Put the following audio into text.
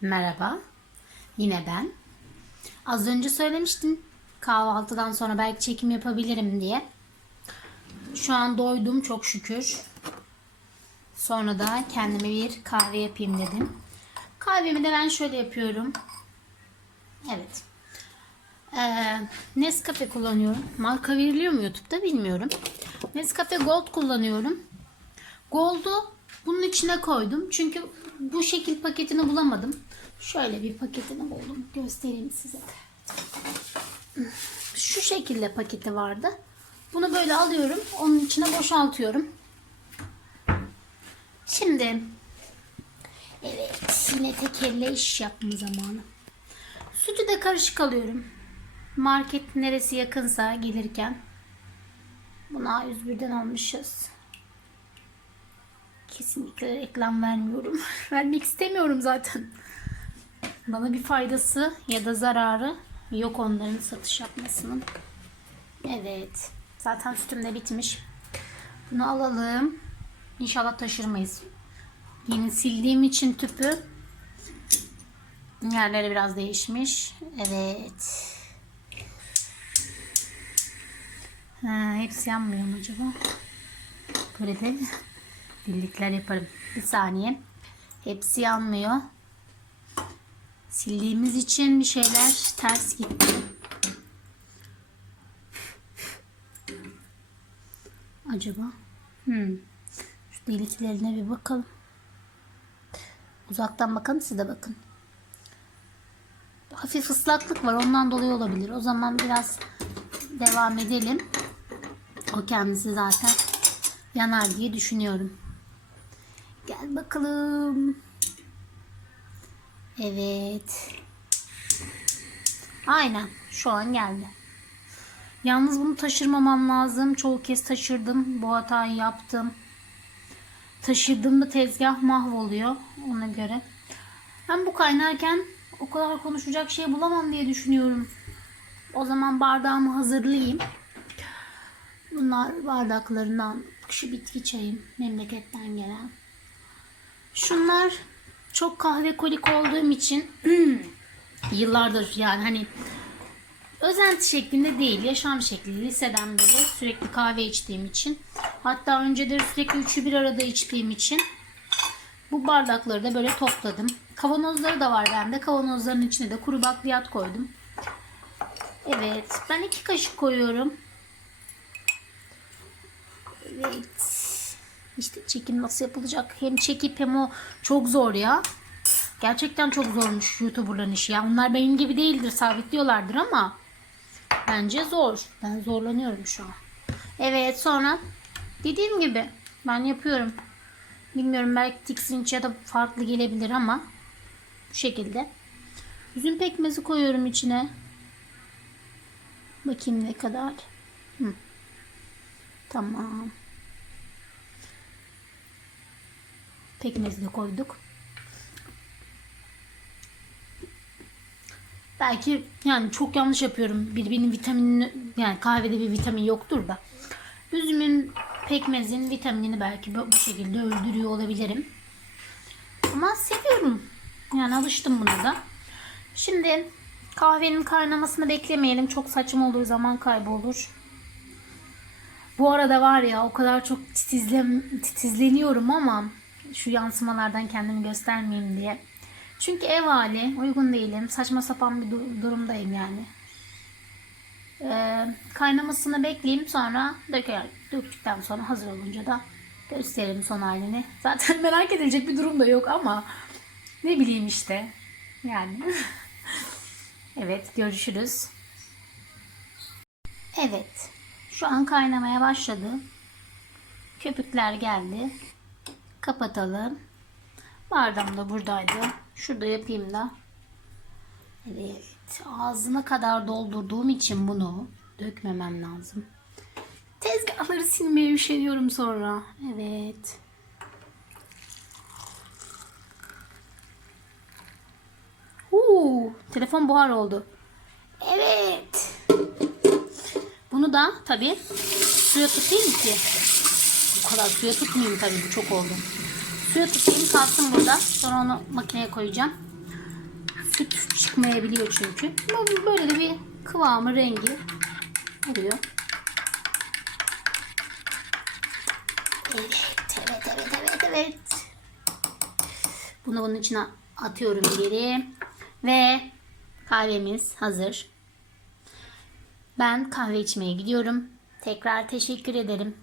Merhaba. Yine ben. Az önce söylemiştim kahvaltıdan sonra belki çekim yapabilirim diye. Şu an doydum çok şükür. Sonra da kendime bir kahve yapayım dedim. Kahvemi de ben şöyle yapıyorum. Evet. Ee, Nescafe kullanıyorum. Marka veriliyor mu YouTube'da bilmiyorum. Nescafe Gold kullanıyorum. Gold'u bunun içine koydum. Çünkü bu şekil paketini bulamadım. Şöyle bir paketini buldum. Göstereyim size. Şu şekilde paketi vardı. Bunu böyle alıyorum. Onun içine boşaltıyorum. Şimdi evet yine tek elle iş yapma zamanı. Sütü de karışık alıyorum. Market neresi yakınsa gelirken. Bunu A101'den almışız. Kesinlikle reklam vermiyorum. Vermek istemiyorum zaten. Bana bir faydası ya da zararı yok onların satış yapmasının. Evet. Zaten sütüm de bitmiş. Bunu alalım. İnşallah taşırmayız. Yeni sildiğim için tüpü yerleri biraz değişmiş. Evet. Ha, hepsi yanmıyor mu acaba? Böyle de birlikler yaparım. Bir saniye. Hepsi yanmıyor. Sildiğimiz için bir şeyler ters gitti. Acaba? Hmm. Şu deliklerine bir bakalım. Uzaktan bakalım siz de bakın. Hafif ıslaklık var ondan dolayı olabilir. O zaman biraz devam edelim. O kendisi zaten yanar diye düşünüyorum. Gel bakalım. Evet. Aynen. Şu an geldi. Yalnız bunu taşırmamam lazım. Çoğu kez taşırdım. Bu hatayı yaptım. Taşırdığımda tezgah mahvoluyor. Ona göre. Ben bu kaynarken o kadar konuşacak şey bulamam diye düşünüyorum. O zaman bardağımı hazırlayayım. Bunlar bardaklarından şu bitki çayım memleketten gelen. Şunlar çok kahve kolik olduğum için yıllardır yani hani özenti şeklinde değil yaşam şekli liseden beri sürekli kahve içtiğim için hatta önceleri sürekli üçü bir arada içtiğim için bu bardakları da böyle topladım. Kavanozları da var bende. Kavanozların içine de kuru bakliyat koydum. Evet. Ben iki kaşık koyuyorum. Evet. İşte çekim nasıl yapılacak? Hem çekip hem o çok zor ya. Gerçekten çok zormuş YouTuber'ların işi. Ya onlar benim gibi değildir, sabitliyorlardır ama bence zor. Ben zorlanıyorum şu an. Evet sonra dediğim gibi ben yapıyorum. Bilmiyorum belki tiksinç ya da farklı gelebilir ama bu şekilde. Üzüm pekmezi koyuyorum içine. Bakayım ne kadar. Hı. Tamam. Pekmezi de koyduk. Belki yani çok yanlış yapıyorum. Birbirinin vitaminini yani kahvede bir vitamin yoktur da. Üzümün pekmezin vitaminini belki bu, şekilde öldürüyor olabilirim. Ama seviyorum. Yani alıştım buna da. Şimdi kahvenin kaynamasını beklemeyelim. Çok saçma olur, zaman kaybı olur. Bu arada var ya o kadar çok titizlen, titizleniyorum ama şu yansımalardan kendimi göstermeyeyim diye. Çünkü ev hali uygun değilim. Saçma sapan bir du- durumdayım yani. Ee, kaynamasını bekleyeyim sonra döker, döktükten sonra hazır olunca da gösteririm son halini. Zaten merak edilecek bir durum da yok ama ne bileyim işte. Yani. evet görüşürüz. Evet. Şu an kaynamaya başladı. Köpükler geldi. Kapatalım. Bardağım da buradaydı. Şurada yapayım da. Evet. Ağzına kadar doldurduğum için bunu dökmemem lazım. Tezgahları silmeye üşeniyorum sonra. Evet. Huu, telefon buhar oldu. Evet. Bunu da tabii suya tutayım ki. Bu kadar suya tutmayayım tabii bu çok oldu. Suya tutayım kalsın burada. Sonra onu makineye koyacağım. süt çıkmayabiliyor çünkü. Böyle de bir kıvamı rengi oluyor. Evet, evet, evet, evet, evet. Bunu bunun içine atıyorum geri. Ve kahvemiz hazır. Ben kahve içmeye gidiyorum. Tekrar teşekkür ederim.